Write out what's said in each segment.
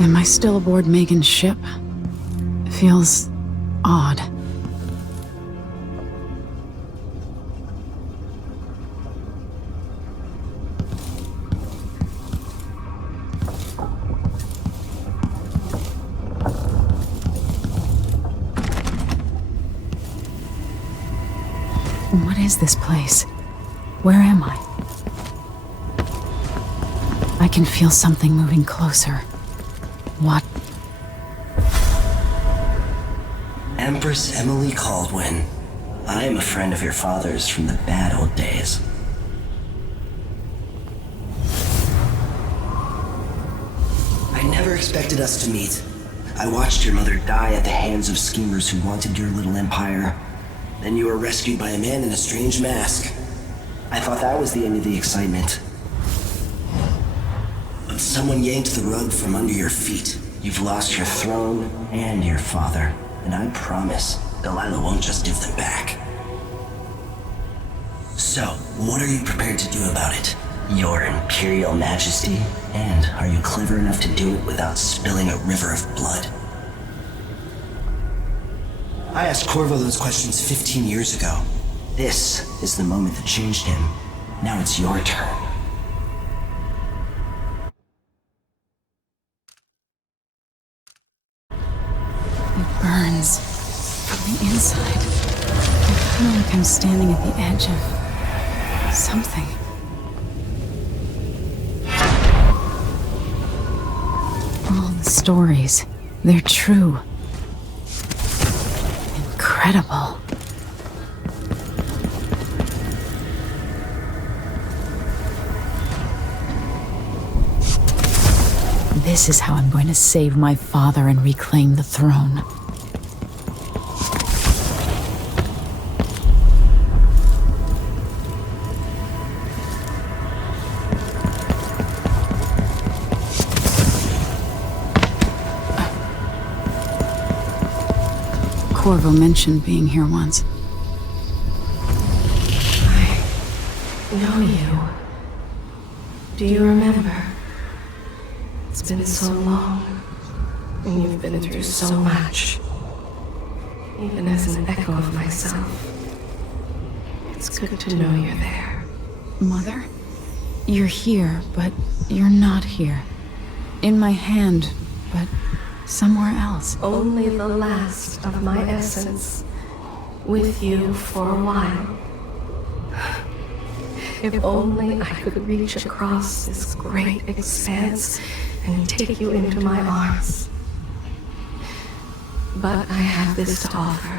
Am I still aboard Megan's ship? Feels odd. What is this place? Where am I? I can feel something moving closer. What? Empress Emily Caldwin. I am a friend of your father's from the bad old days. I never expected us to meet. I watched your mother die at the hands of schemers who wanted your little empire. Then you were rescued by a man in a strange mask. I thought that was the end of the excitement. But someone yanked the rug from under your feet. You've lost your throne and your father. And I promise, Delilah won't just give them back. So, what are you prepared to do about it? Your Imperial Majesty? And are you clever enough to do it without spilling a river of blood? I asked Corvo those questions 15 years ago. This is the moment that changed him. Now it's your turn. It burns from the inside. I feel like I'm standing at the edge of something. All the stories, they're true. Incredible. This is how I'm going to save my father and reclaim the throne. Corvo mentioned being here once. I know you. Do you remember? It's been so long, and you've been through so much. Even as an echo of myself, it's good to know you're there. Mother? You're here, but you're not here. In my hand, but somewhere else. Only the last of my essence, with you for a while. If only I could reach across this great expanse and take you into my arms. But I have this to offer.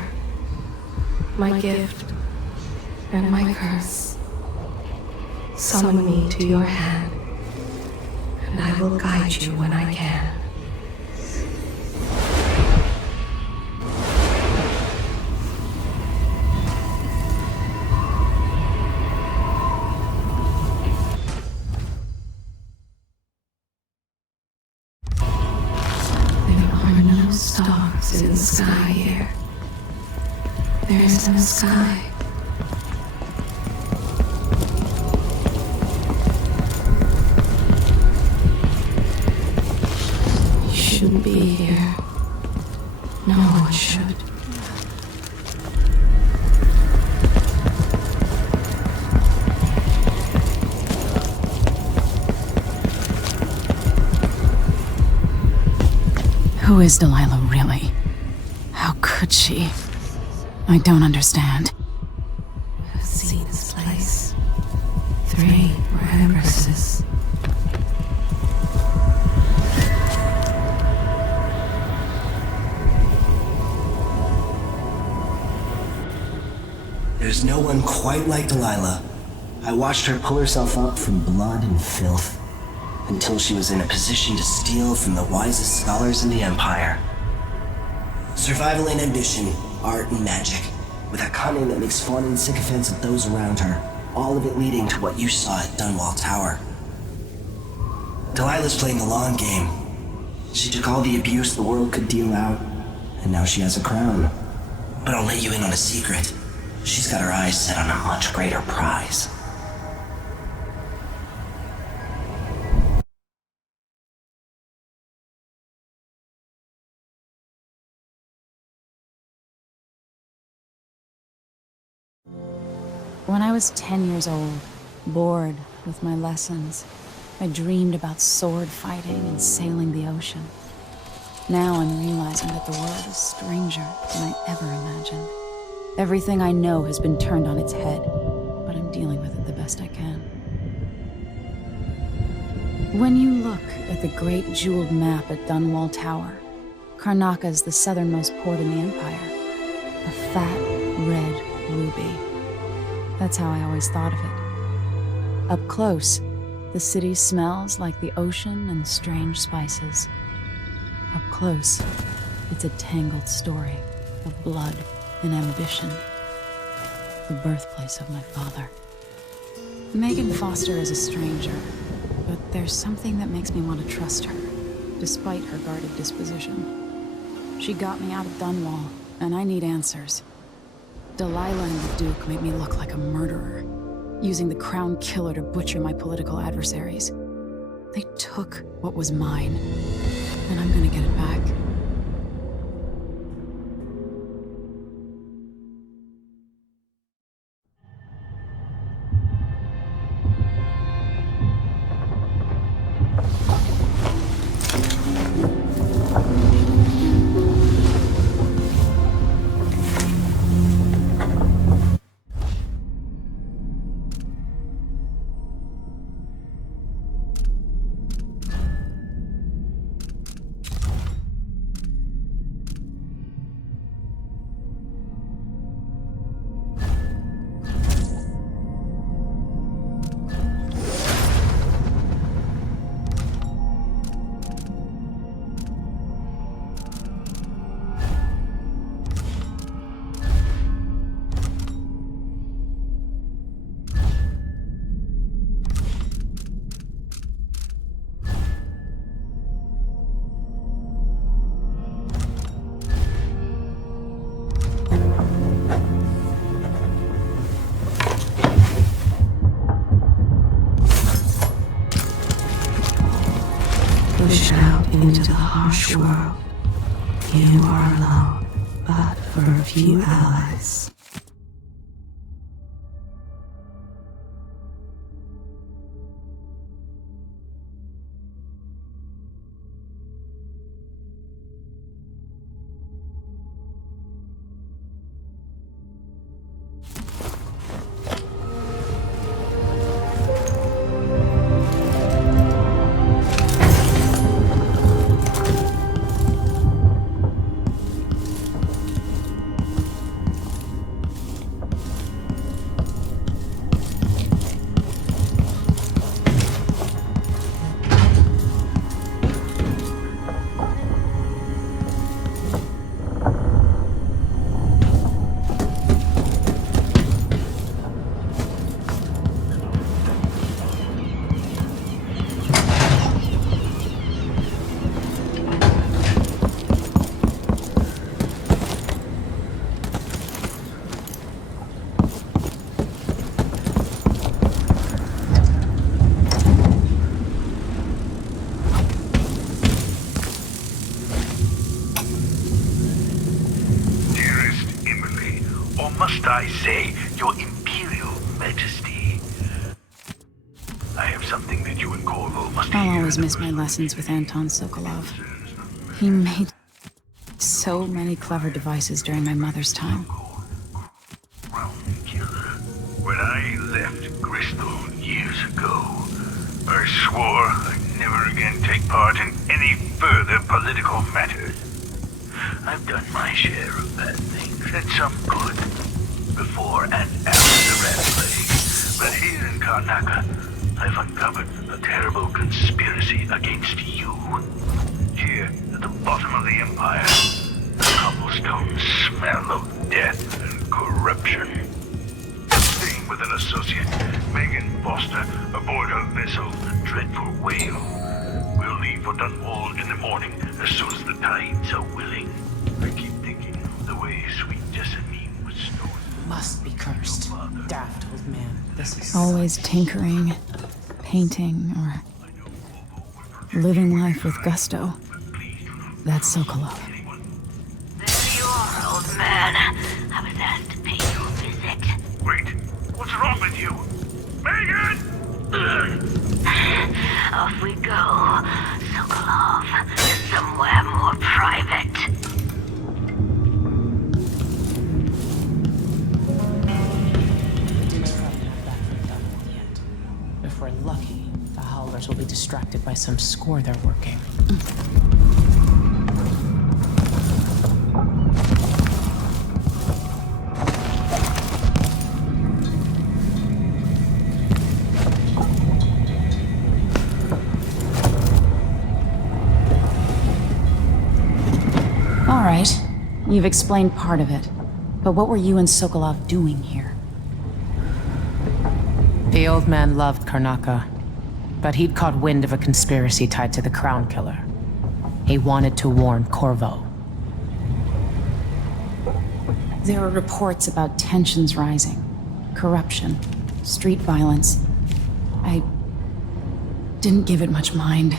My gift and my curse. Summon me to your hand, and I will guide you when I can. Stars in the sky here. There is no sky. You shouldn't be here. No one should. Who is Delilah really? How could she? I don't understand. I've seen this place. 3 were empresses. There's no one quite like Delilah. I watched her pull herself up from blood and filth, until she was in a position to steal from the wisest scholars in the Empire. Survival and ambition, art and magic, with a cunning that makes fun and sycophants of those around her, all of it leading to what you saw at Dunwall Tower. Delilah's playing the long game. She took all the abuse the world could deal out, and now she has a crown. But I'll let you in on a secret. She's got her eyes set on a much greater prize. When I was 10 years old, bored with my lessons, I dreamed about sword fighting and sailing the ocean. Now I'm realizing that the world is stranger than I ever imagined. Everything I know has been turned on its head, but I'm dealing with it the best I can. When you look at the great jeweled map at Dunwall Tower, Karnaca is the southernmost port in the Empire. A fat, red ruby. That's how I always thought of it. Up close, the city smells like the ocean and strange spices. Up close, it's a tangled story of blood and ambition. The birthplace of my father. Megan Foster is a stranger, but there's something that makes me want to trust her, despite her guarded disposition. She got me out of Dunwall, and I need answers. Delilah and the Duke made me look like a murderer, using the Crown Killer to butcher my political adversaries. They took what was mine, and I'm gonna get it back. Pushed out into the harsh world, you are alone, but for a few allies. Must I say, Your Imperial Majesty? I have something that you and Corvo must I'll hear. always miss my lessons with Anton Sokolov. He made so many clever devices during my mother's time. Crown Killer. When I left Crystal years ago, I swore I'd never again take part in any further political matters. I've done my share of bad things, and some good, before and after the Red Plague. But here in Karnaca, I've uncovered a terrible conspiracy against you. Here, at the bottom of the Empire, the cobblestones smell of death and corruption. Staying with an associate, Megan Foster, aboard her vessel, the Dreadful Whale. We'll leave for Dunwall in the morning, as soon as the tides are willing. I keep thinking of the way sweet Jessamine was stolen. Must be cursed. Daft old man. This is Always tinkering, painting, or living life with gusto. That's Sokolov. There you are, old man. I was asked to pay you a visit. Wait, what's wrong? Off we go, Sokolov, to somewhere more private. The Duke's probably not back from Dunwall yet. If we're lucky, the Howlers will be distracted by some score they're working. All right, you've explained part of it. But what were you and Sokolov doing here? The old man loved Karnaca, but he'd caught wind of a conspiracy tied to the Crown Killer. He wanted to warn Corvo. There were reports about tensions rising, corruption, street violence. I didn't give it much mind.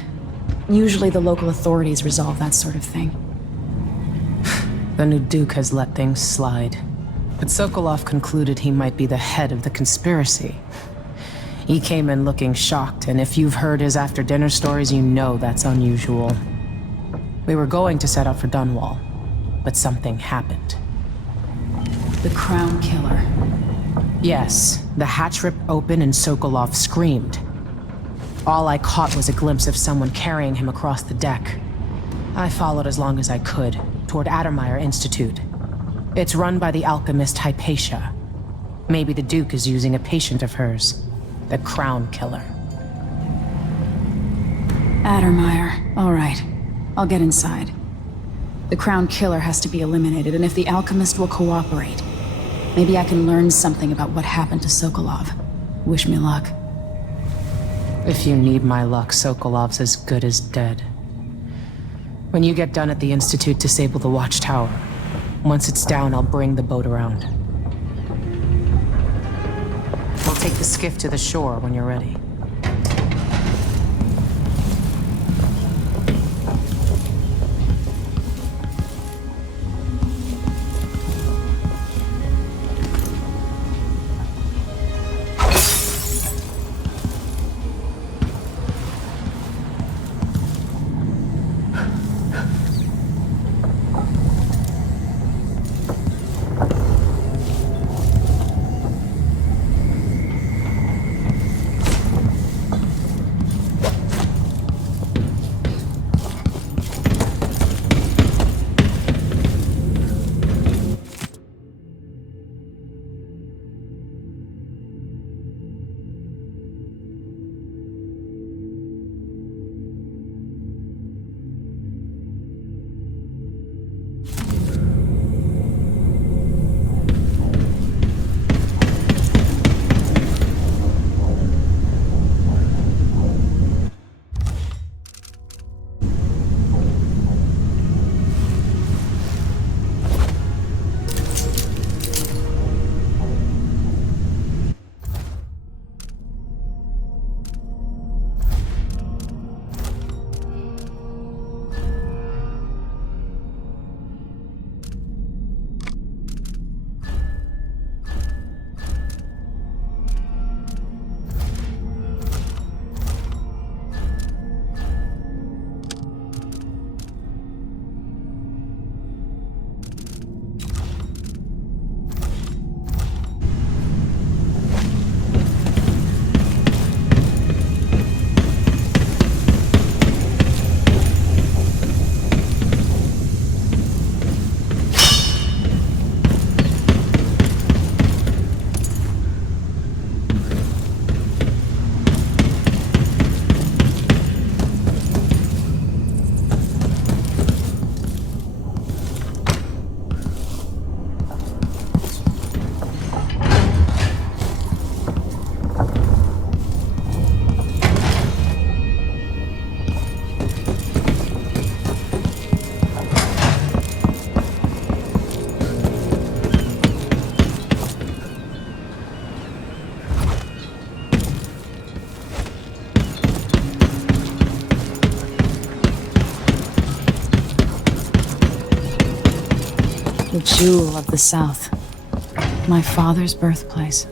Usually the local authorities resolve that sort of thing. The new Duke has let things slide. But Sokolov concluded he might be the head of the conspiracy. He came in looking shocked, and if you've heard his after-dinner stories, you know that's unusual. We were going to set out for Dunwall, but something happened. The Crown Killer. Yes, the hatch ripped open and Sokolov screamed. All I caught was a glimpse of someone carrying him across the deck. I followed as long as I could, toward Addermire Institute. It's run by the alchemist Hypatia. Maybe the Duke is using a patient of hers, the Crown Killer. Addermire. All right. I'll get inside. The Crown Killer has to be eliminated, and if the alchemist will cooperate, maybe I can learn something about what happened to Sokolov. Wish me luck. If you need my luck, Sokolov's as good as dead. When you get done at the Institute, disable the watchtower. Once it's down, I'll bring the boat around. We'll take the skiff to the shore when you're ready. The jewel of the South. My father's birthplace.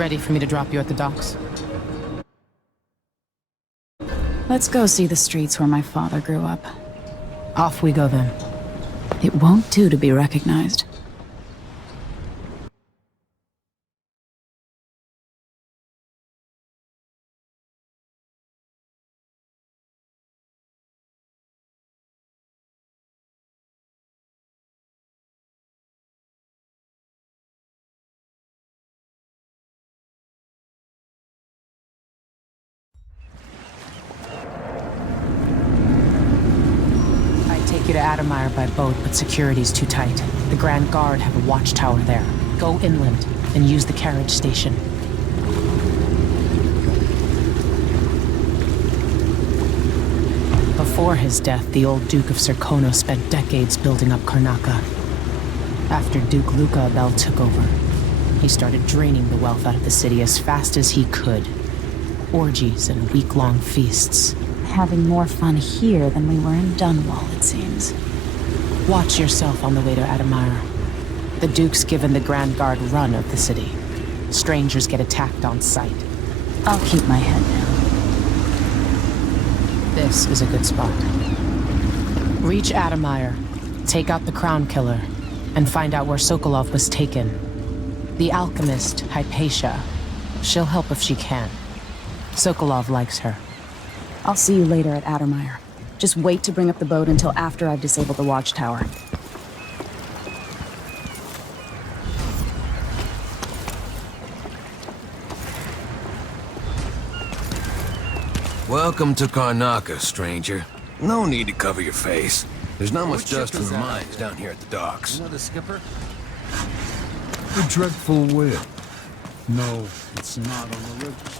Ready for me to drop you at the docks? Let's go see the streets where my father grew up. Off we go then. It won't do to be recognized. Take you to Addermire by boat, but security's too tight. The Grand Guard have a watchtower there. Go inland and use the carriage station. Before his death, the old Duke of Serkonos spent decades building up Karnaca. After Duke Luca Abel took over, he started draining the wealth out of the city as fast as he could. Orgies and week-long feasts. Having more fun here than we were in Dunwall, it seems. Watch yourself on the way to Addermire. The Duke's given the Grand Guard run of the city. Strangers get attacked on sight. I'll keep my head down. This is a good spot. Reach Addermire, take out the Crown Killer, and find out where Sokolov was taken. The alchemist, Hypatia. She'll help if she can. Sokolov likes her. I'll see you later at Addermire. Just wait to bring up the boat until after I've disabled the watchtower. Welcome to Karnaca, stranger. No need to cover your face. There's not much dust in the mines down here at the docks. You know the skipper? The dreadful whip. No, it's not on the river.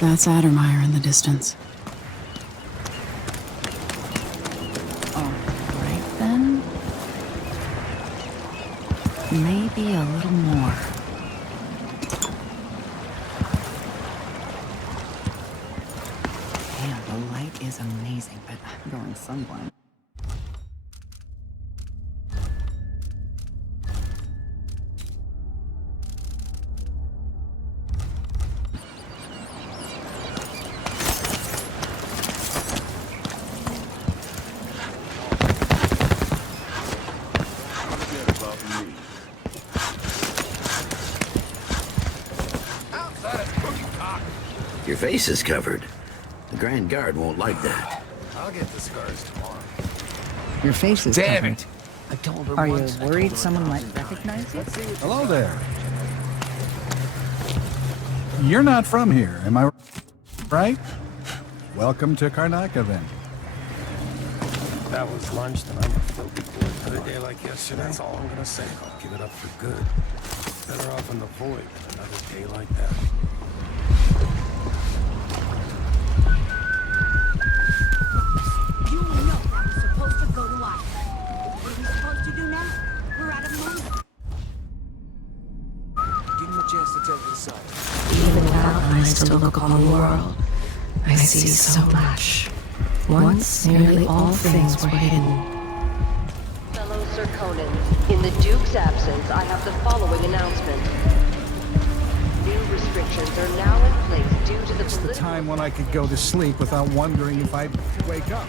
That's Addermire in the distance. Maybe a little more. Damn, the light is amazing, but I'm going sunblind. Your face is covered. The Grand Guard won't like that. I'll get the scars tomorrow. Your face is Damn covered. it! I told her Are you once, worried someone might recognize you? Hello there. You're not from here, am I right? Welcome to Karnaca, then. That was lunch, then I'm a filthy boy. Another day like yesterday, that's all I'm gonna say. I'll give it up for good. Better off in the void than another day like that. You know that was supposed to go to us. What are we supposed to do now? We're out of money. Give him a chance to tell his side. Even now, I still look upon the world. I see so much. Once, nearly all things were hidden. Fellow Serkonans, in the Duke's absence, I have the following announcement. New restrictions are now in place due to the It's the time when I could go to sleep without wondering if I'd wake up.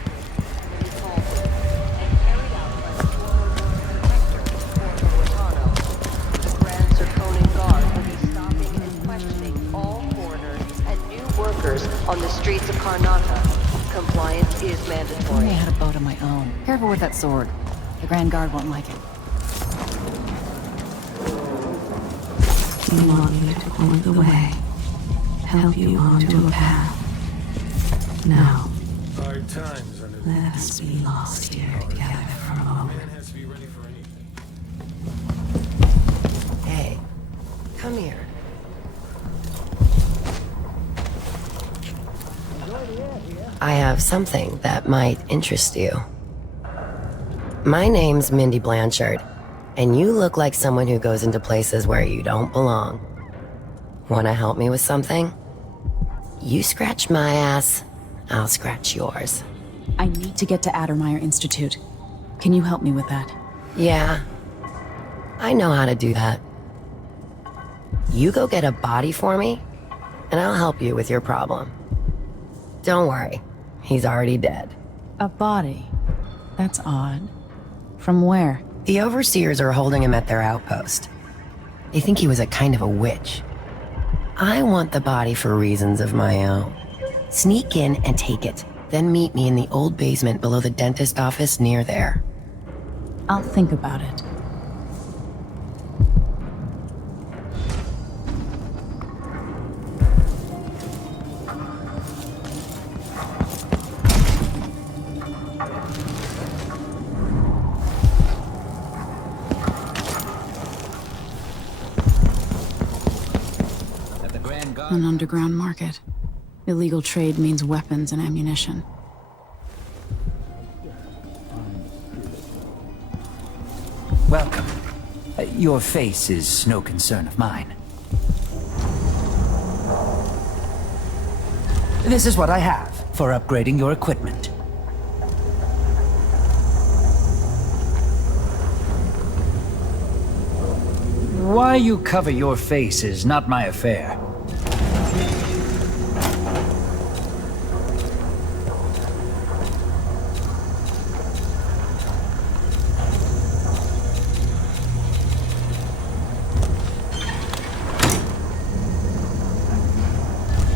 The Grand Serkonan Guard will be stopping and questioning all foreigners and new workers on the streets of Karnaca. Compliance is I mandatory. had a boat of my own. Careful with that sword. The Grand Guard won't like it. You want me to point the way, help you onto a path. Now, Hard times under the let us be lost here together for a moment. man has to be ready for anything. Hey, come here. I have something that might interest you. My name's Mindy Blanchard, and you look like someone who goes into places where you don't belong. Wanna help me with something? You scratch my ass, I'll scratch yours. I need to get to Addermire Institute. Can you help me with that? Yeah, I know how to do that. You go get a body for me, and I'll help you with your problem. Don't worry, he's already dead. A body? That's odd. From where? The overseers are holding him at their outpost. They think he was a kind of a witch. I want the body for reasons of my own. Sneak in and take it, then meet me in the old basement below the dentist office near there. I'll think about it. An underground market. Illegal trade means weapons and ammunition. Welcome. Your face is no concern of mine. This is what I have for upgrading your equipment. Why you cover your face is not my affair.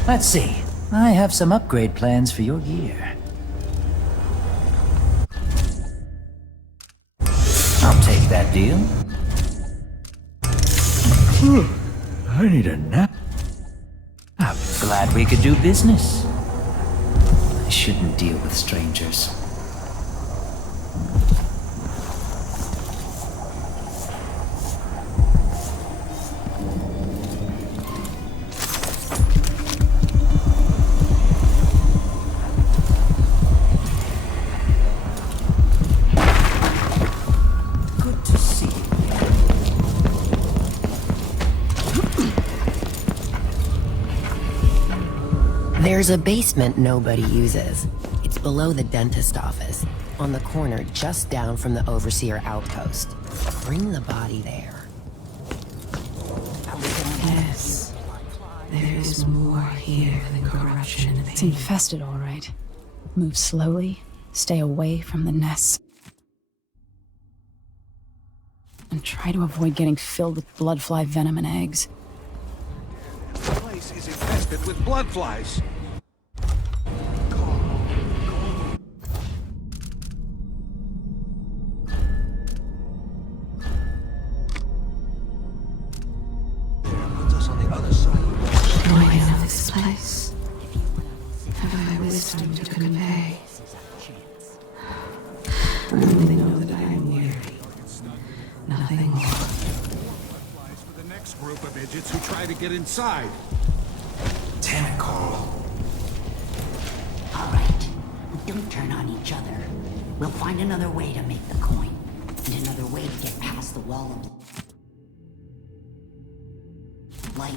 Let's see. I have some upgrade plans for your gear. I'll take that deal. I need a nap. I'm glad we could do business. I shouldn't deal with strangers. There's a basement nobody uses. It's below the dentist office, on the corner just down from the overseer outpost. Bring the body there. Yes. There is more here than corruption and It's infested, all right. Move slowly, stay away from the nests. And try to avoid getting filled with bloodfly venom and eggs. The place is infested with bloodflies. Knowing of this place, have I wisdom to convey? I only know that I am weary. Nothing more. For the next group of idiots who try to get inside. Damn it, Carl. All right. Don't turn on each other. We'll find another way to make the coin. And another way to get past the wall of light.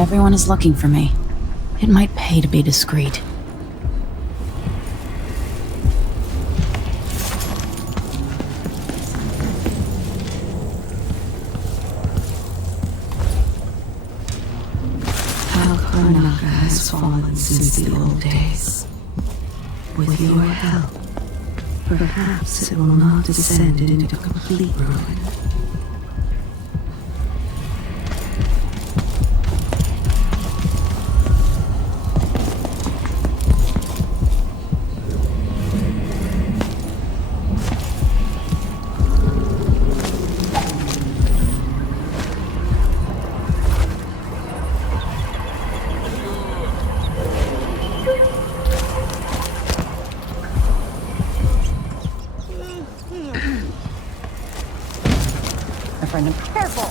Everyone is looking for me. It might pay to be discreet. How Karnaca has fallen since the old days. With your help, perhaps it will not descend into complete ruin. Careful!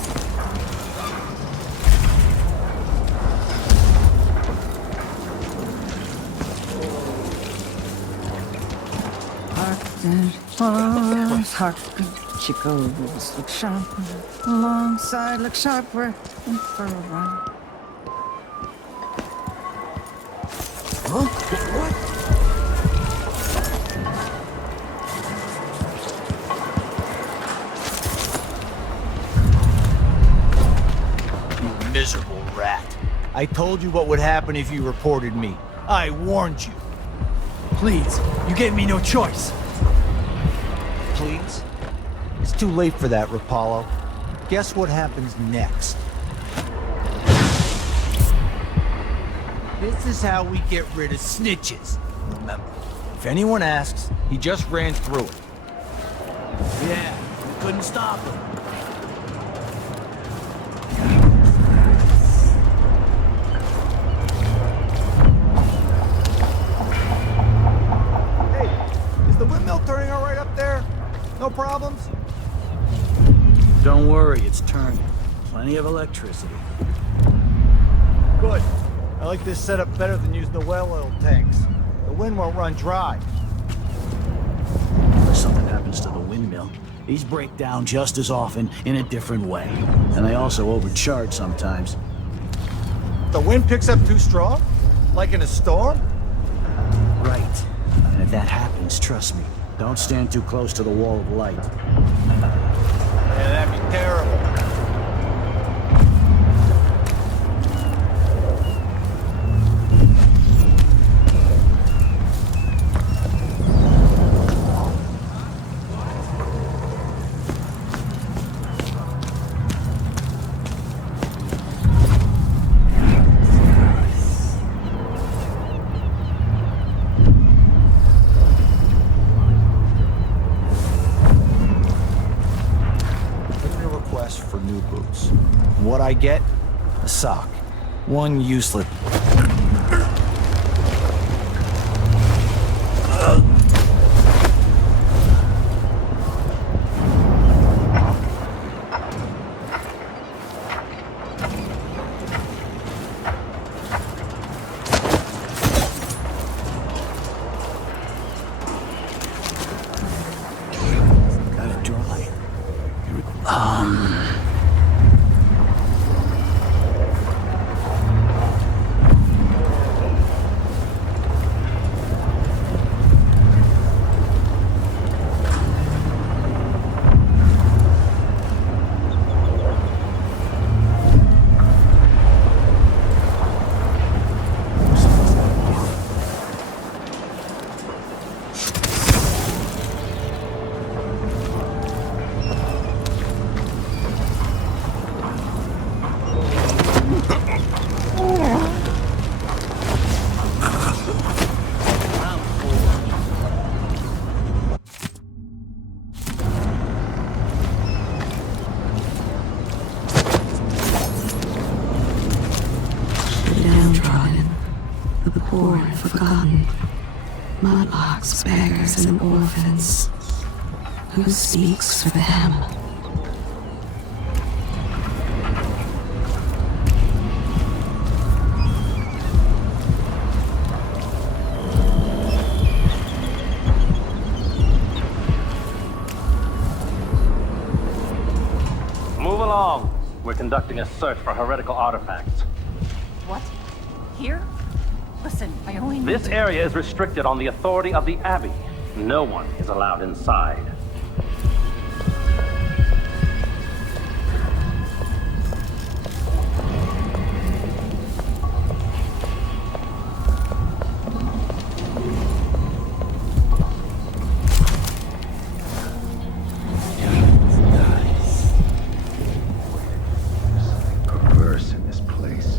Hark, she goes, look sharp, alongside, look sharper, and for a run. Huh? What? Miserable rat. I told you what would happen if you reported me. I warned you. Please, you gave me no choice. Please? It's too late for that, Rapallo. Guess what happens next? This is how we get rid of snitches. Remember, if anyone asks, he just ran through it. Yeah, we couldn't stop him. Turning all right up there? No problems? Don't worry, it's turning. Plenty of electricity. Good. I like this setup better than using the well oil tanks. The wind won't run dry. Unless something happens to the windmill, these break down just as often in a different way. And they also overcharge sometimes. The wind picks up too strong? Like in a storm? Right. And if that happens, trust me, don't stand too close to the wall of light. Yeah, that'd be terrible. For new boots. What I get? A sock. One useless. Gotta dry. The poor and forgotten, mudlarks, beggars, and orphans. Who speaks for them? Move along. We're conducting a search for heretical artifacts. What? Here? Listen, I only need This to... area is restricted on the authority of the Abbey. No one is allowed inside. Perverse in this place.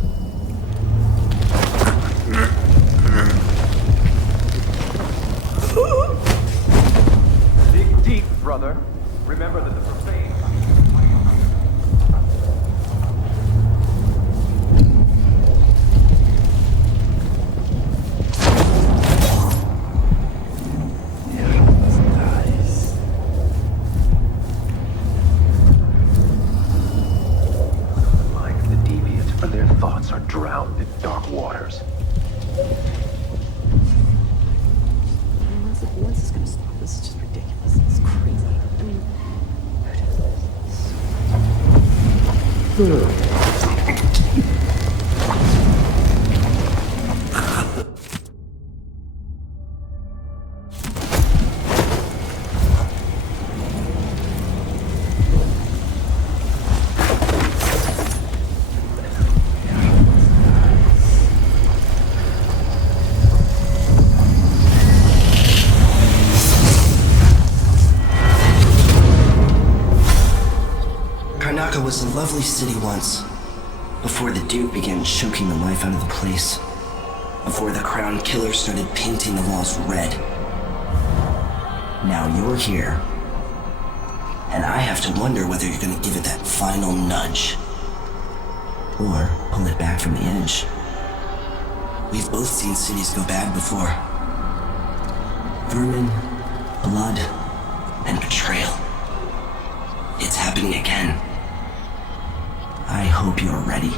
Dig deep, brother. Remember that the profane... Like the deviant, and their thoughts are drowned in dark waters. When's this gonna stop? This is just ridiculous. It's crazy. I mean, Karnaca was a lovely city once, before the Duke began choking the life out of the place, before the Crown Killer started painting the walls red. Now you're here, and I have to wonder whether you're gonna give it that final nudge, or pull it back from the edge. We've both seen cities go bad before. Vermin, blood, and betrayal. It's happening again. I hope you're ready.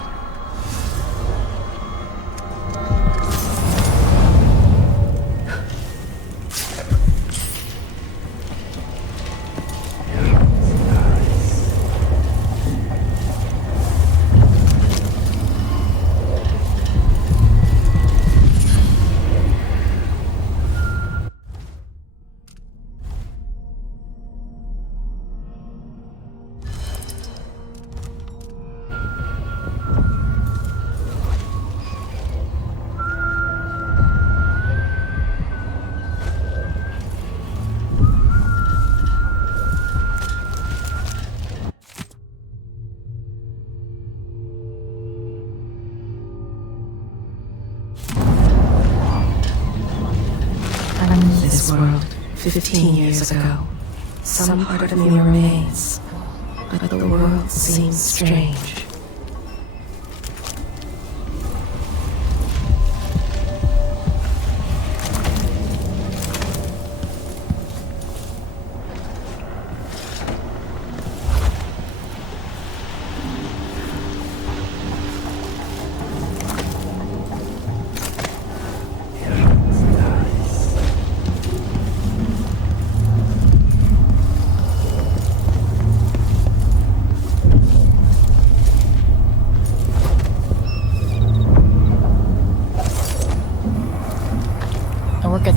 this world, 15 years ago, some part of me remains, but the world seems strange.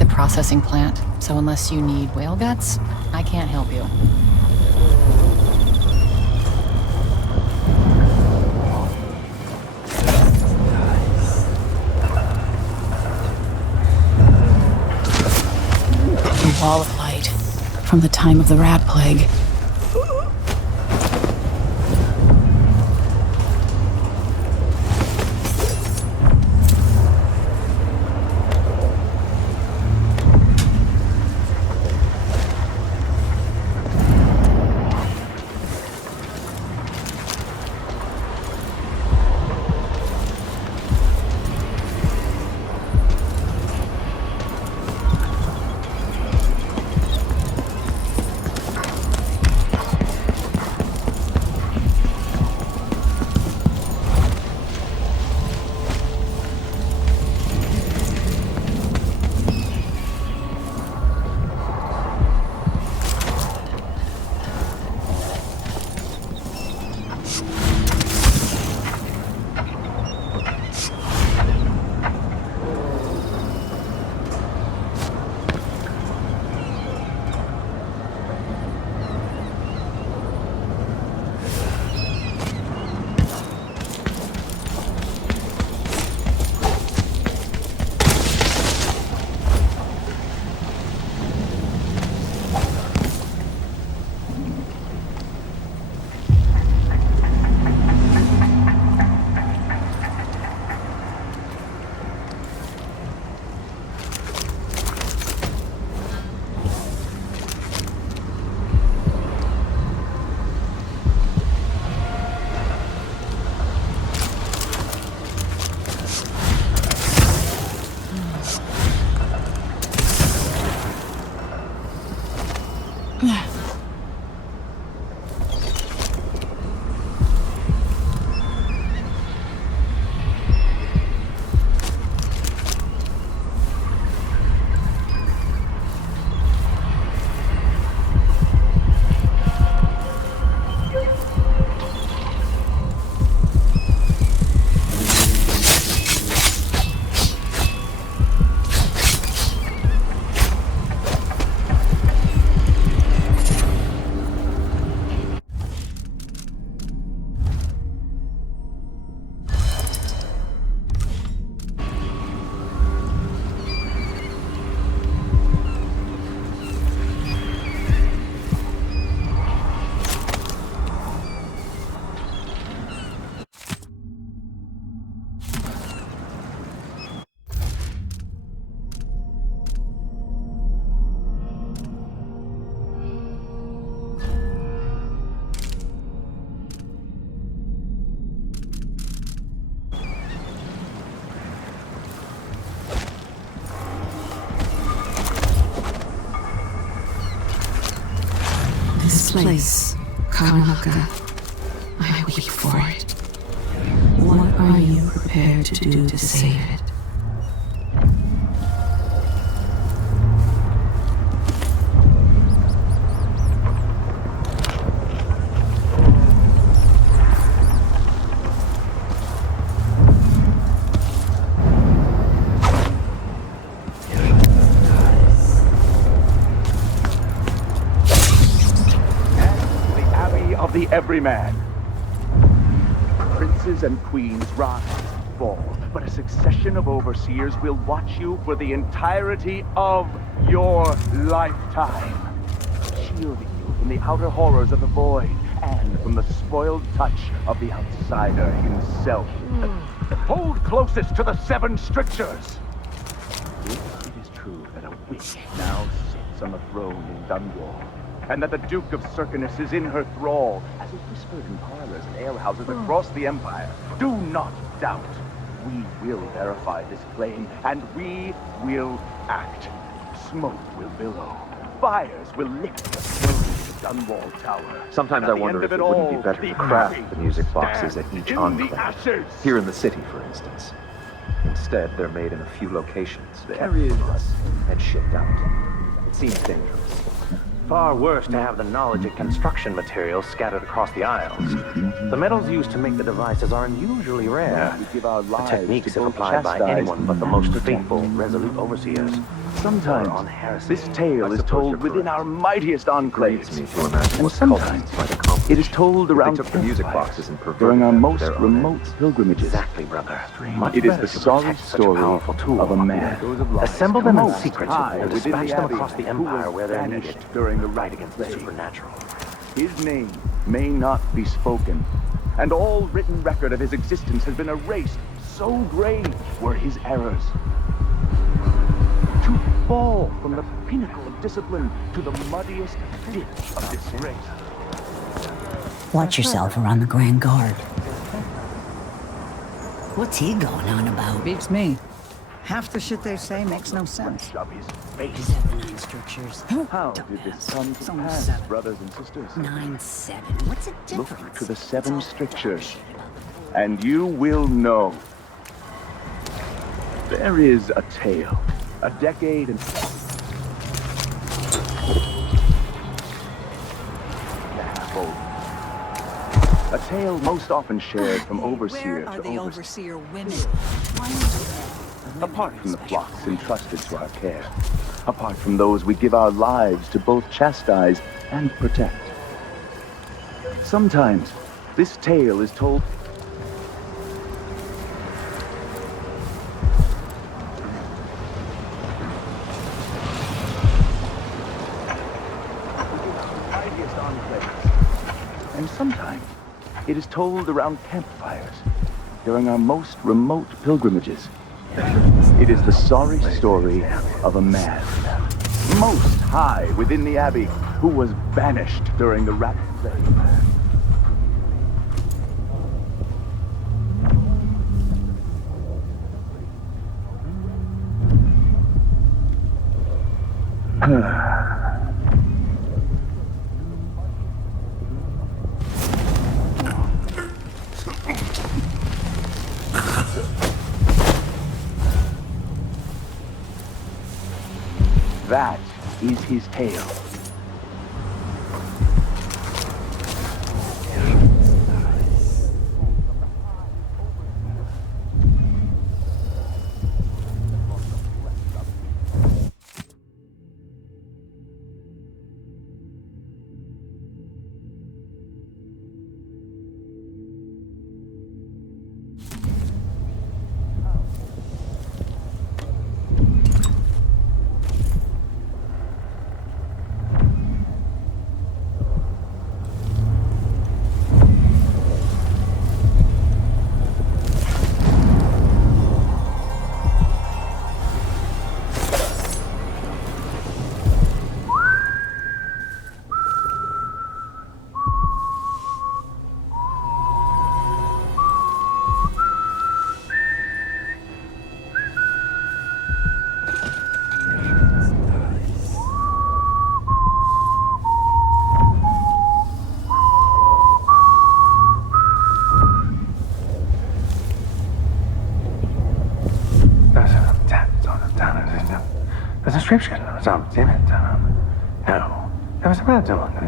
Processing plant, so unless you need whale guts, I can't help you. A wall of light from the time of the rat plague. place, Karnaca. I weep for it. What are you prepared to do to save it? The Everyman. Princes and queens rise and fall, but a succession of overseers will watch you for the entirety of your lifetime, shielding you from the outer horrors of the void and from the spoiled touch of the outsider himself. Hold closest to the 7 strictures. If it is true that a witch now sits on the throne in Dunwall, and that the Duke of Circinus is in her thrall, as it whispered in parlors and alehouses across the Empire, do not doubt. We will verify this claim, and we will act. Smoke will billow. Fires will lick the throne of the Dunwall Tower. Sometimes I wonder if it wouldn't be better to craft the music boxes at each enclave. Here in the city, for instance. Instead, they're made in a few locations, and shipped out. It seems dangerous. Far worse to have the knowledge of construction materials scattered across the Isles. The metals used to make the devices are unusually rare. The techniques, if applied by anyone but the most faithful, resolute overseers, Sometimes this tale is told within our mightiest enclaves, and sometimes it is told around campfires during our most remote pilgrimages. Exactly, brother. It is the sorry story of a man. Assemble them in secret and dispatch them across the Empire where they're needed during the fight against the supernatural. His name may not be spoken, and all written record of his existence has been erased. So grave were his errors. To fall from the pinnacle of discipline to the muddiest ditch of disgrace. Watch yourself around the Grand Guard. What's he going on about? Beats me. Half the shit they say makes no sense. Is that the 9 strictures? How did this come to pass, brothers and sisters? 9-7. What's the difference? Look to the 7 strictures, and you will know. There is a tale, a decade and... A tale most often shared from overseer Where are to the overseer. overseer women? Apart from the flocks entrusted to our care, apart from those we give our lives to both chastise and protect. Sometimes this tale is told and sometimes it is told around campfires during our most remote pilgrimages. It is the sorry story of a man, most high within the Abbey, who was banished during the Rat Plague. That is his tale. description of some Timothy. No, it was about to look at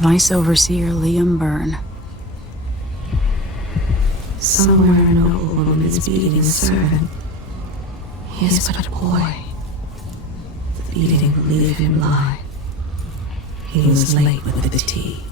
Vice Overseer Liam Byrne. Somewhere a noble woman is beating a servant. He is but a boy. The beating will leave him blind. He was late with the tea.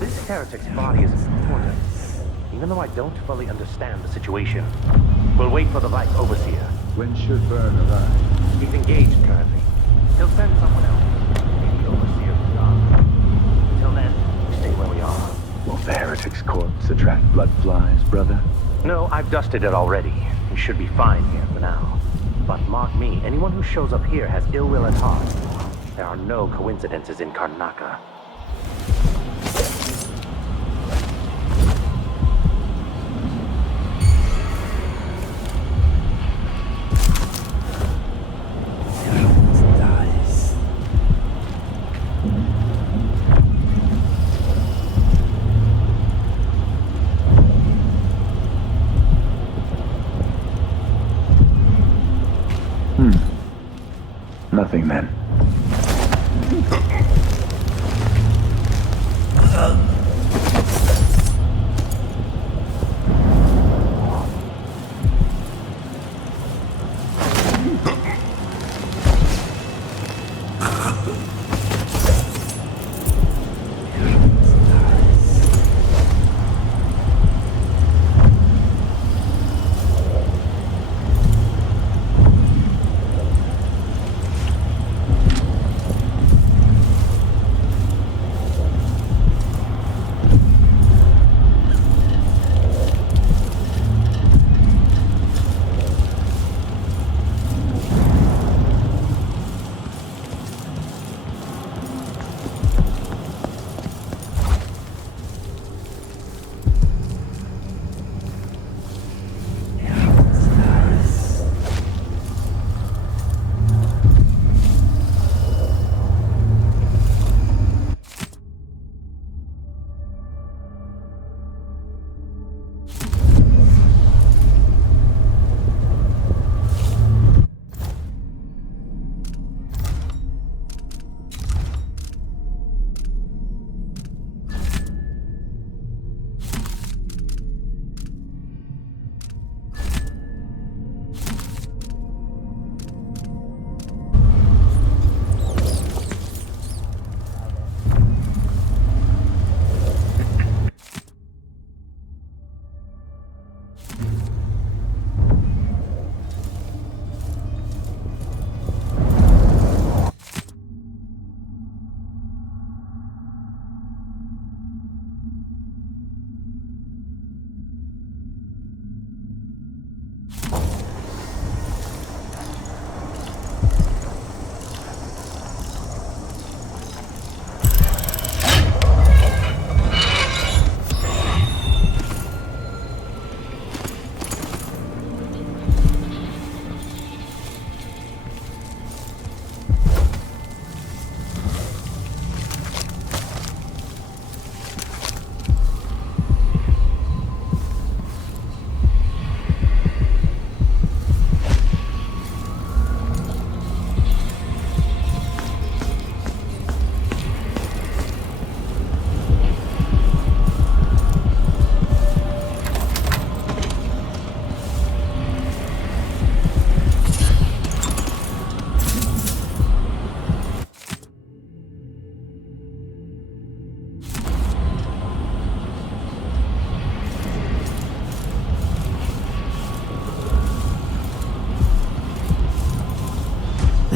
This heretic's body is important, even though I don't fully understand the situation. We'll wait for the Vice Overseer. When should Byrne arrive? He's engaged currently. He'll send someone else. Maybe the Overseer's job. Until then, we stay where we are. Will the heretic's corpse attract blood flies, brother? No, I've dusted it already. We should be fine here for now. But mark me, anyone who shows up here has ill will at heart. There are no coincidences in Karnaca. Nothing then.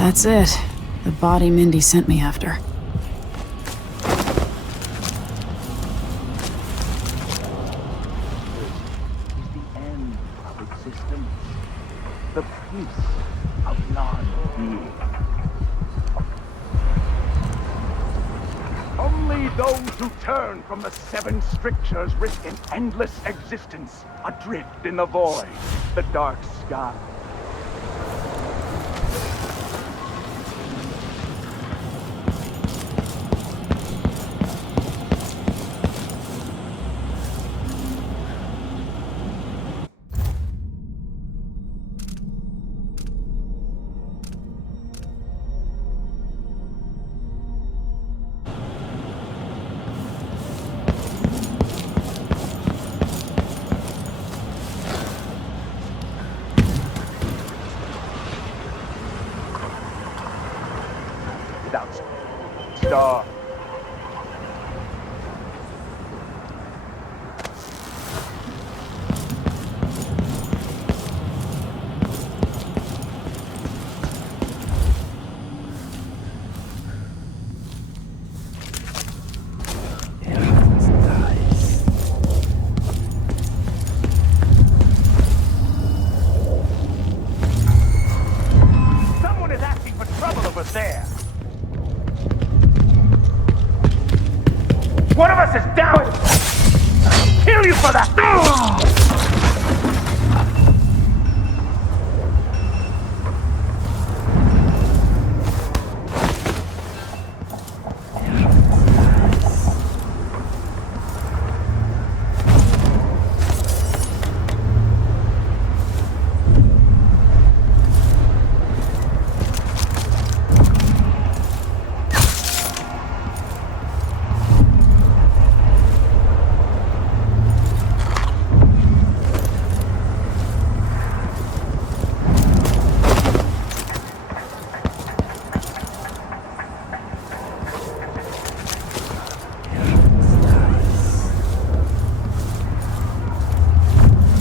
That's it. The body Mindy sent me after. The peace of non-being. Only those who turn from the seven strictures risk an endless existence, adrift in the void, the dark sky. Star. Someone is asking for trouble over there. One of us is down! I'll kill you for that!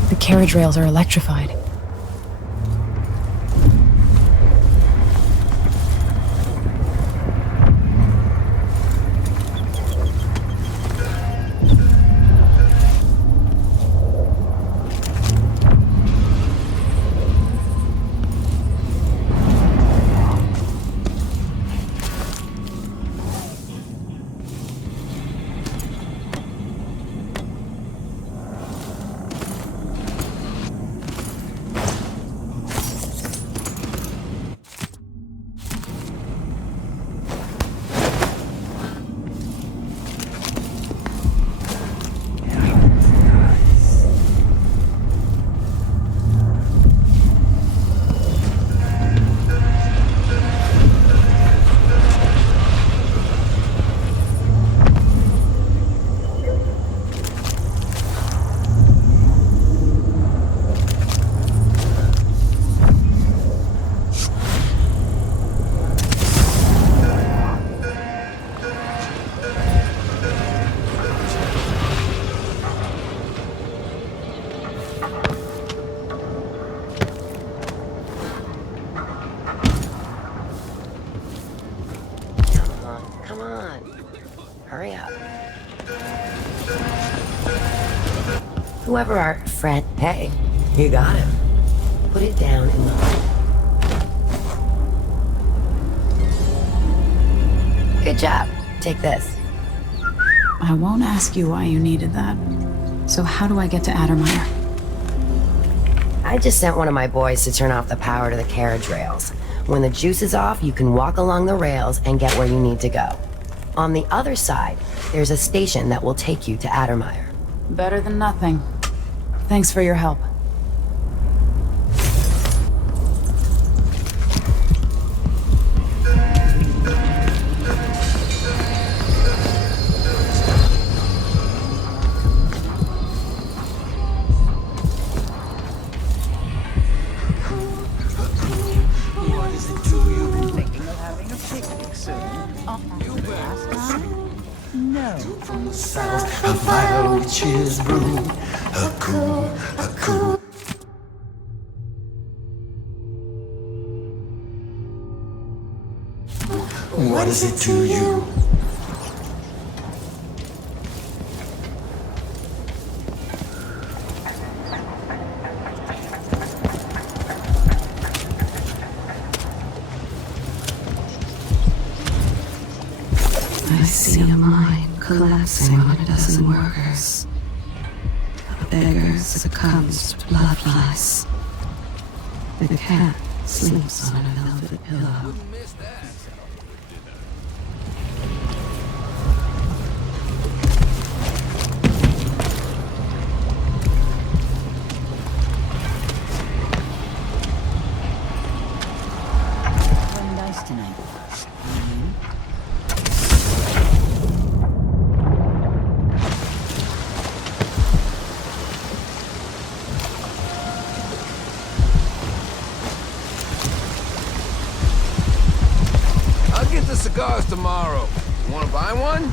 The carriage rails are electrified. Come on. Hurry up. Whoever our friend... Hey, you got him. Put it down in the... Good job. Take this. I won't ask you why you needed that. So how do I get to Addermire? I just sent one of my boys to turn off the power to the carriage rails. When the juice is off, you can walk along the rails and get where you need to go. On the other side, there's a station that will take you to Addermire. Better than nothing. Thanks for your help. A vile witch's brew, a cool. What is it to you? I see a mine collapsing on a dozen workers. A beggar succumbs to blood flies. The cat sleeps on a velvet pillow. Playing dice tonight. I'll get the cigars tomorrow. You wanna buy one?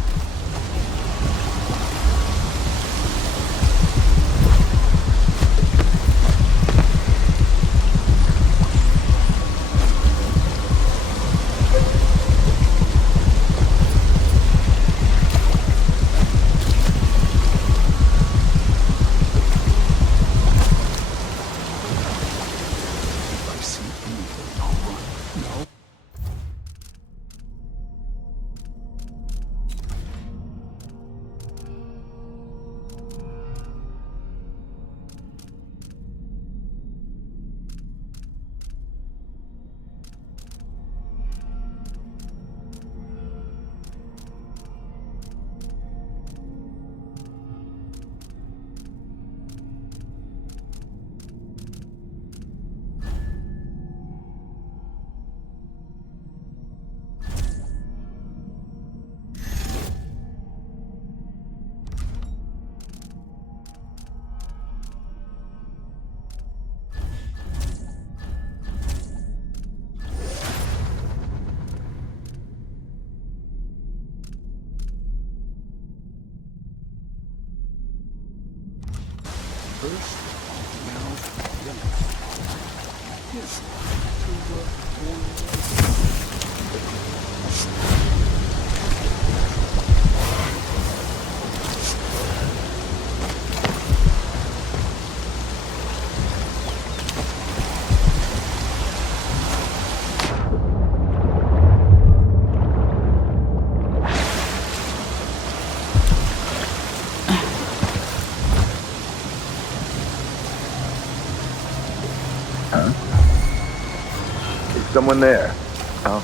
Someone there. Oh.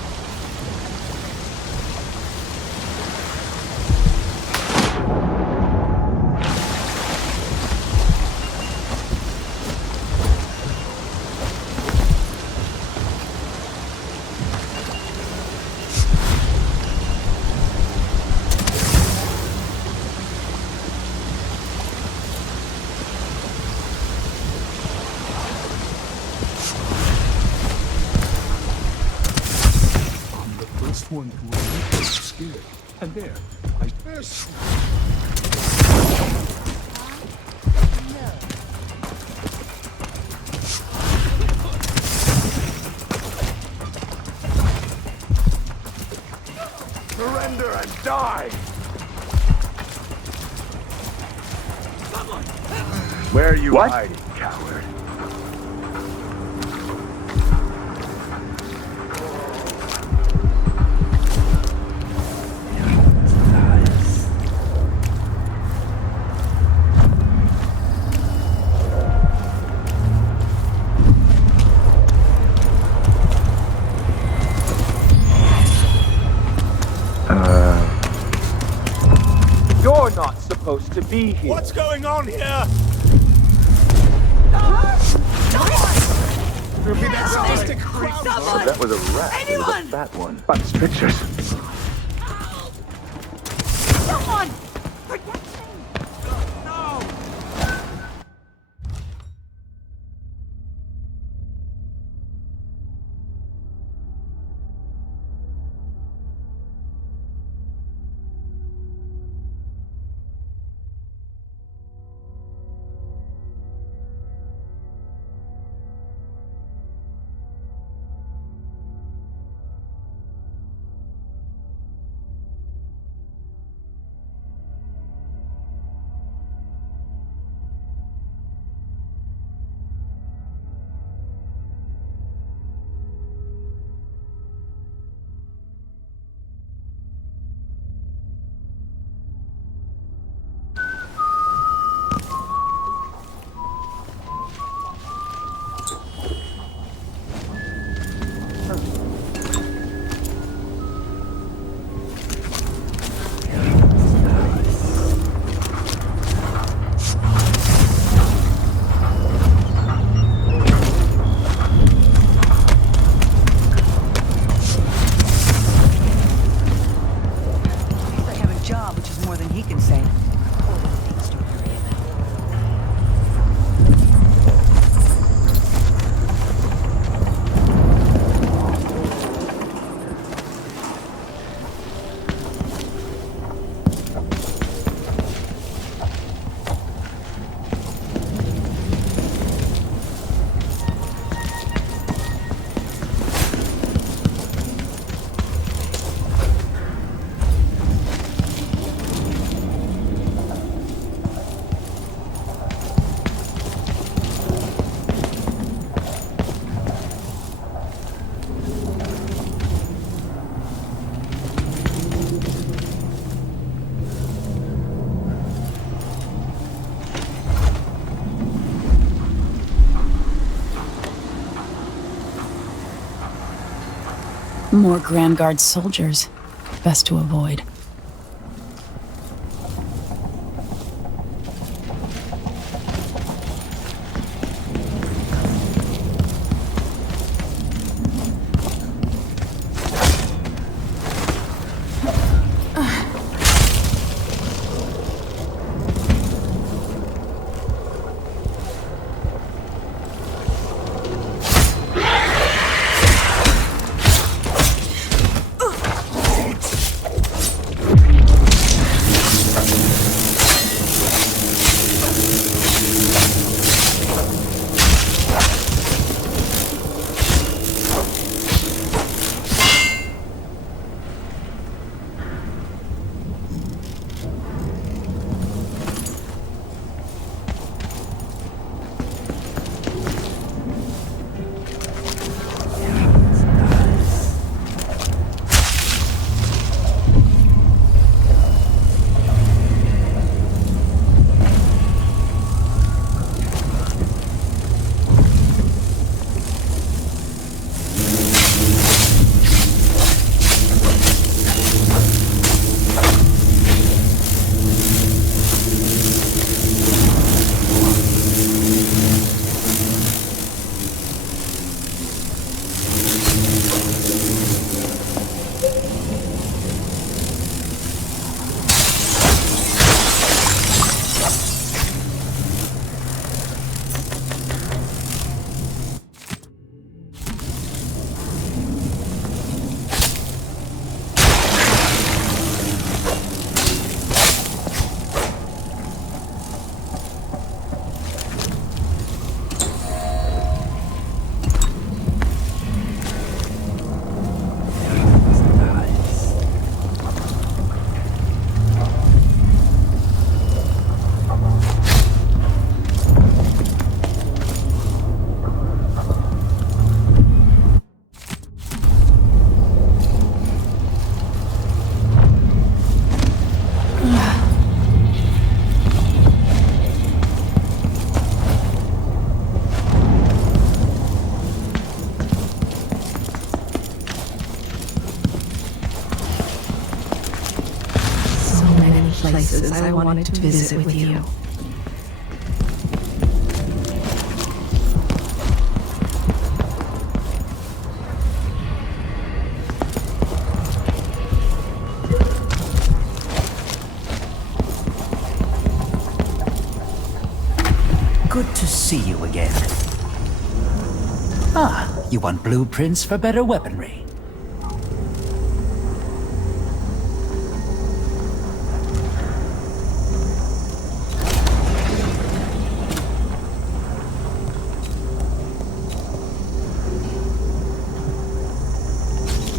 One who was scared. And there, Surrender and die! Where are you hiding, coward? You're not supposed to be here. What's going on here? Oh, that was a rat. It was a fat one. But strictures. Someone! More Grand Guard soldiers. Best to avoid. Places I wanted to visit with you. Good to see you again. Ah, you want blueprints for better weaponry?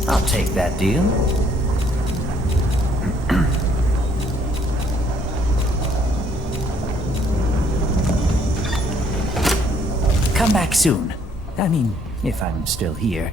I'll take that deal. Come back soon. I mean, if I'm still here.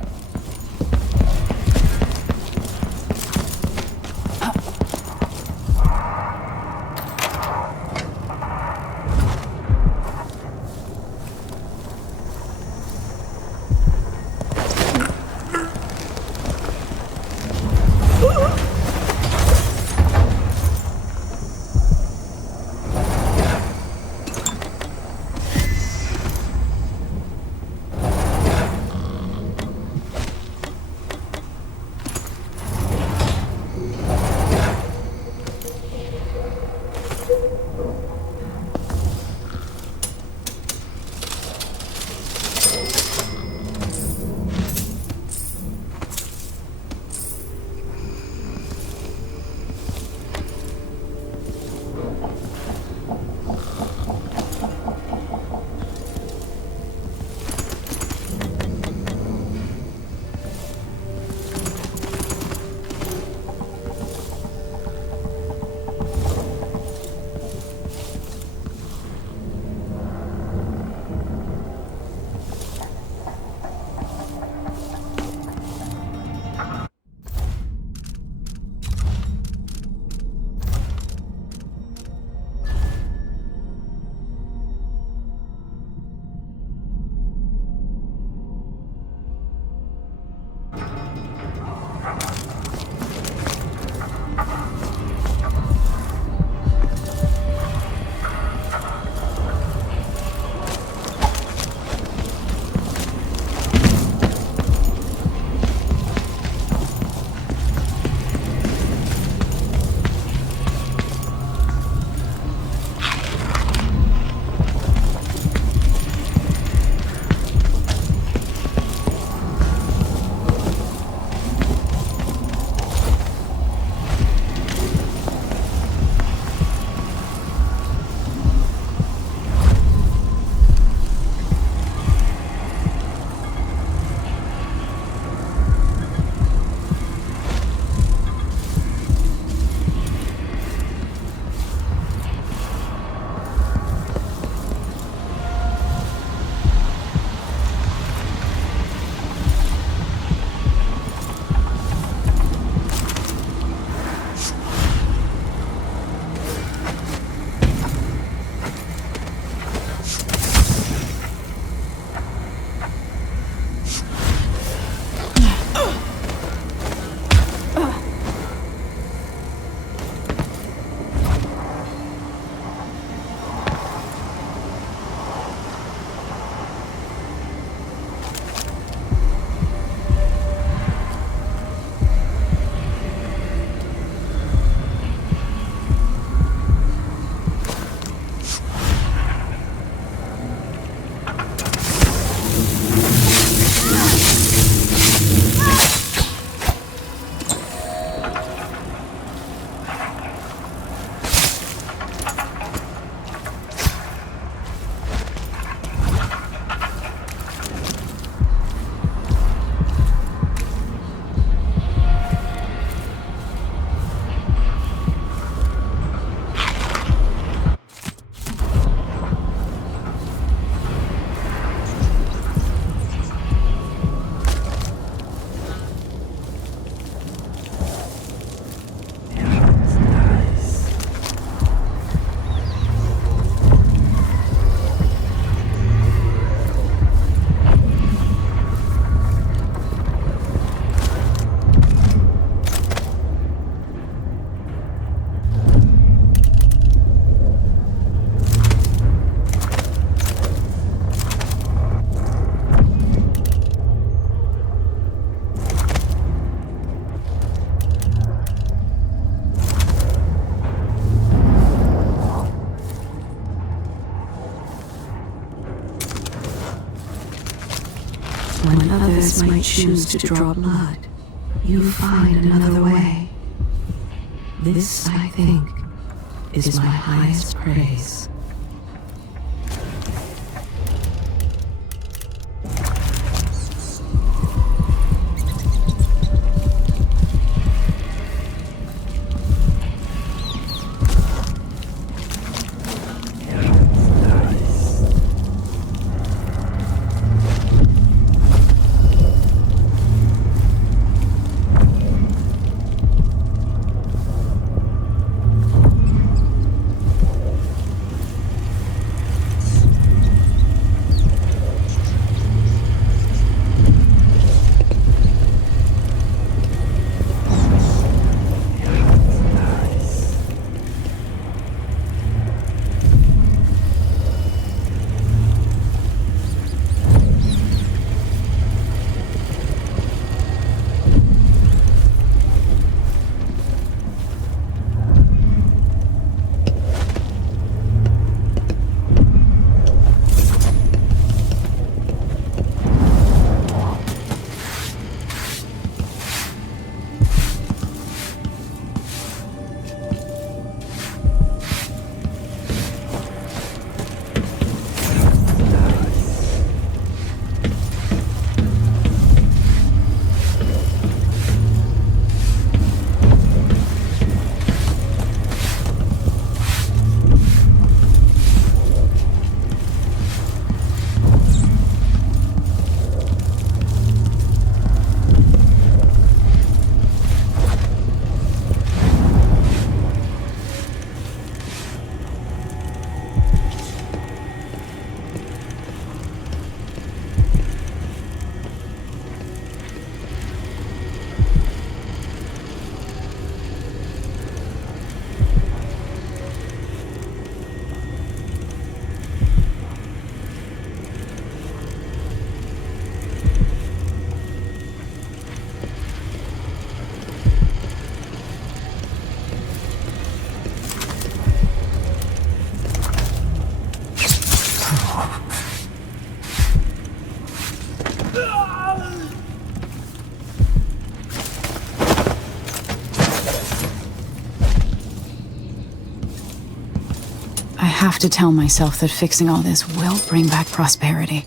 When others might choose to draw blood, you find another way. This, I think, is my highest praise. I have to tell myself that fixing all this will bring back prosperity.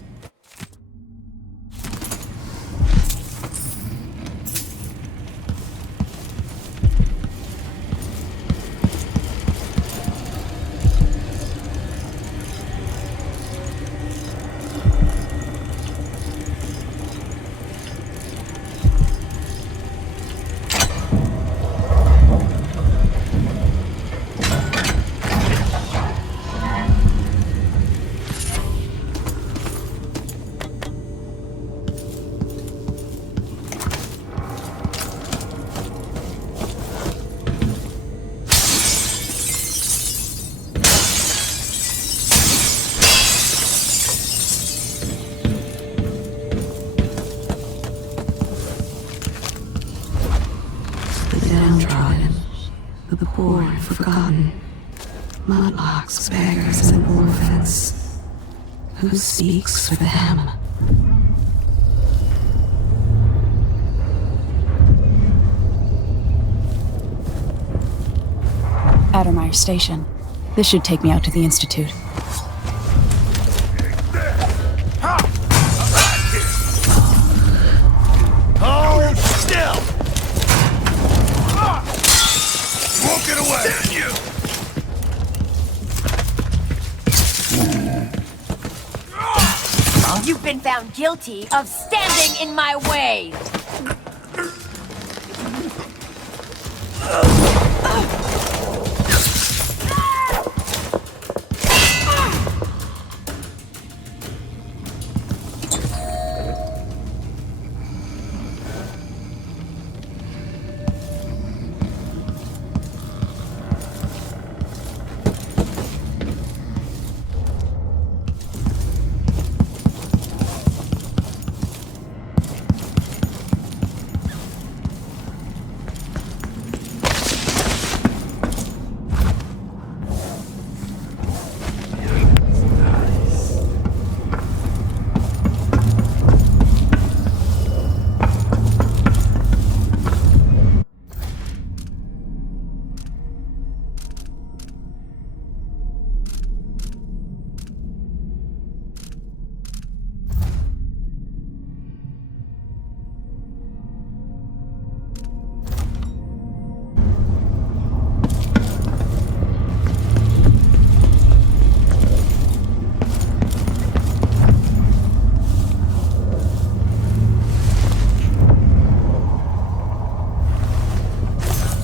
The poor and forgotten, mudlarks, beggars, and orphans. Who speaks for them? Addermire Station. This should take me out to the Institute. Hold still! Won't get away! Damn you! You've been found guilty of standing in my way!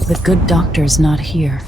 The good doctor's not here.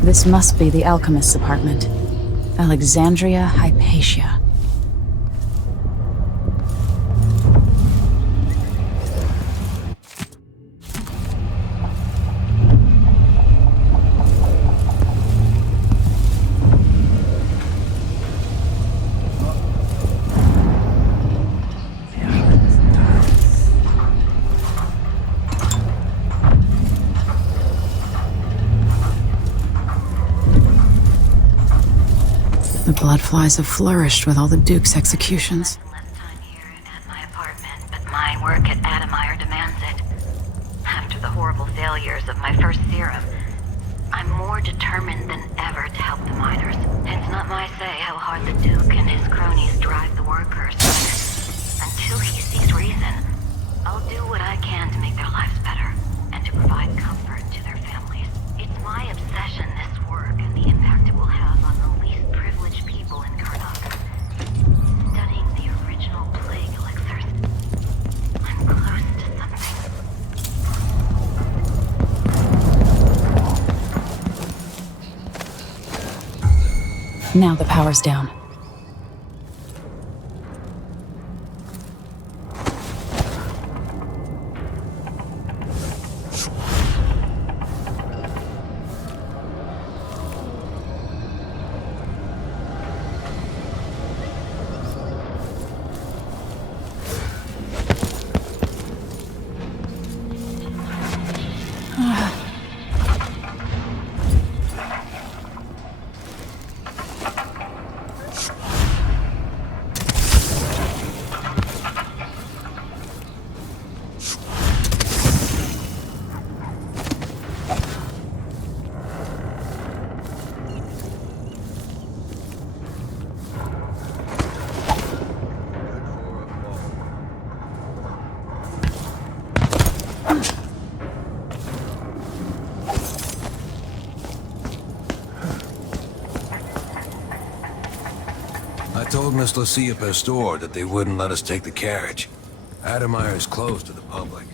This must be the alchemist's apartment. Alexandria Hypatia. The bloodflies have flourished with all the Duke's executions. But my work at Addermire demands it. After the horrible failures of my first serum, I'm more determined than ever to help the miners. It's not my say how hard the Duke and his cronies drive the workers. Until he sees reason, I'll do what I can to make their lives better and to provide comfort to their families. It's my obsession, this work, and the impact it will have on the least privileged people in Karnaca. Studying the original plague elixirs, I'm close to something. Now the power's down. I told Miss Lucia Pastor that they wouldn't let us take the carriage. Addermire is closed to the public.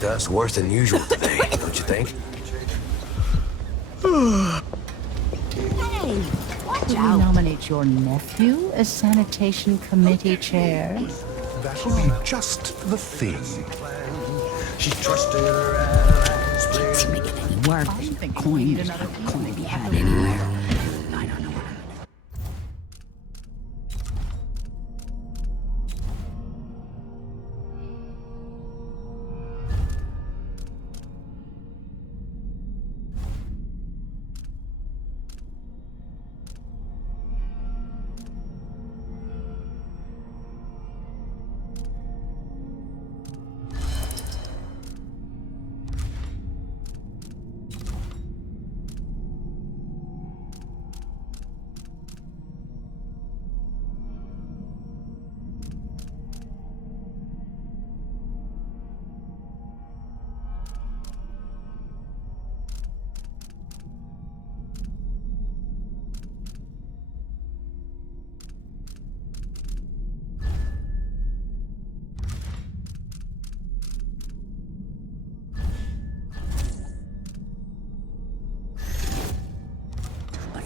Dust worse than usual today, don't you think? Hey, watch out. Nominate your nephew as sanitation committee chair. That'll be just the thing. She trusted her allies. Can't seem to get any work. Coin to be had anywhere. I don't know.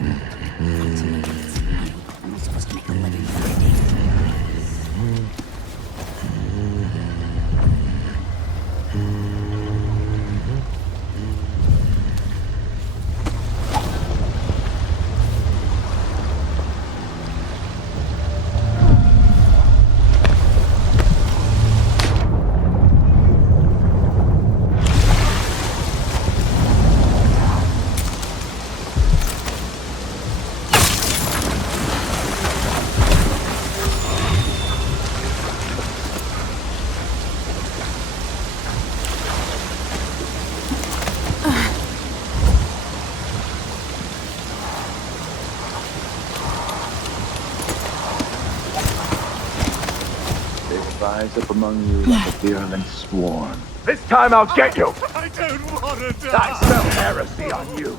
I'm supposed to make a living for my days. Rise up among you like a virulent swarm. This time I'll get you! I don't want to die! I smell heresy on you!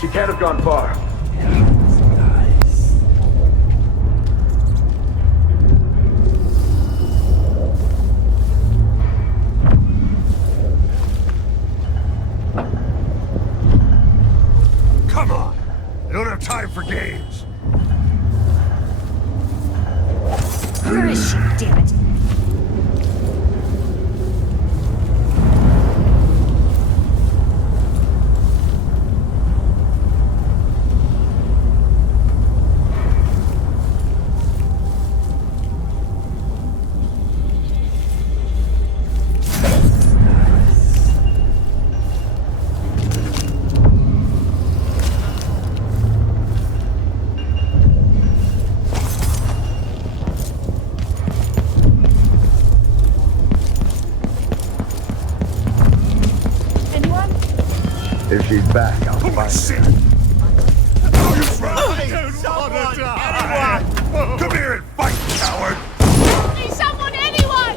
She can't have gone far. Come on! I don't have time for games! Where is she, damn it? If she's back, I'll find her. Come here and fight, coward! Someone, anyone!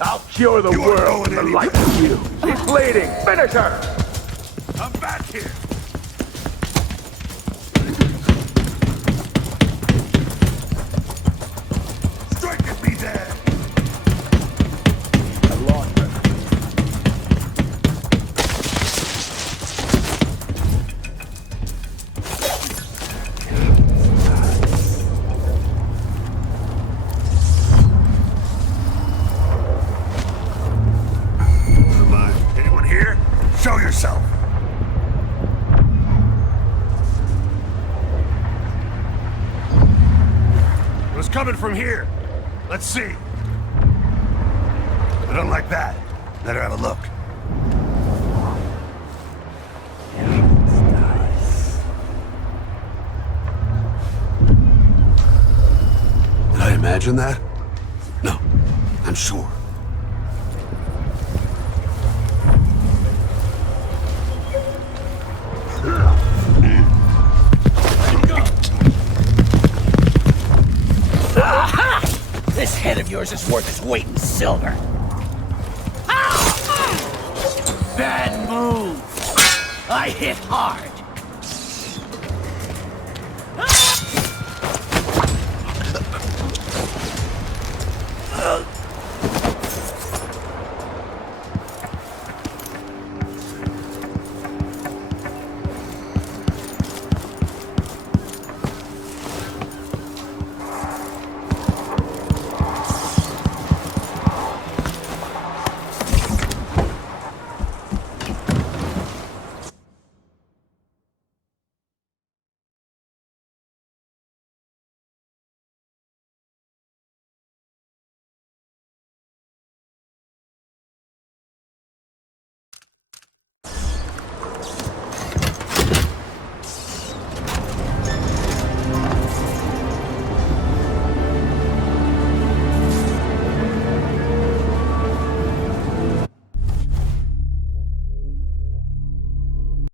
I'll cure the world from the like of you. She's bleeding. Finish her! I'm back here! Strike at me dead! I lost her. Anyone here? Show yourself! It was coming from here. Let's see. I don't like that. Better have a look. Did I imagine that? No, I'm sure. This head of yours is worth its weight in silver. Bad move. I hit hard.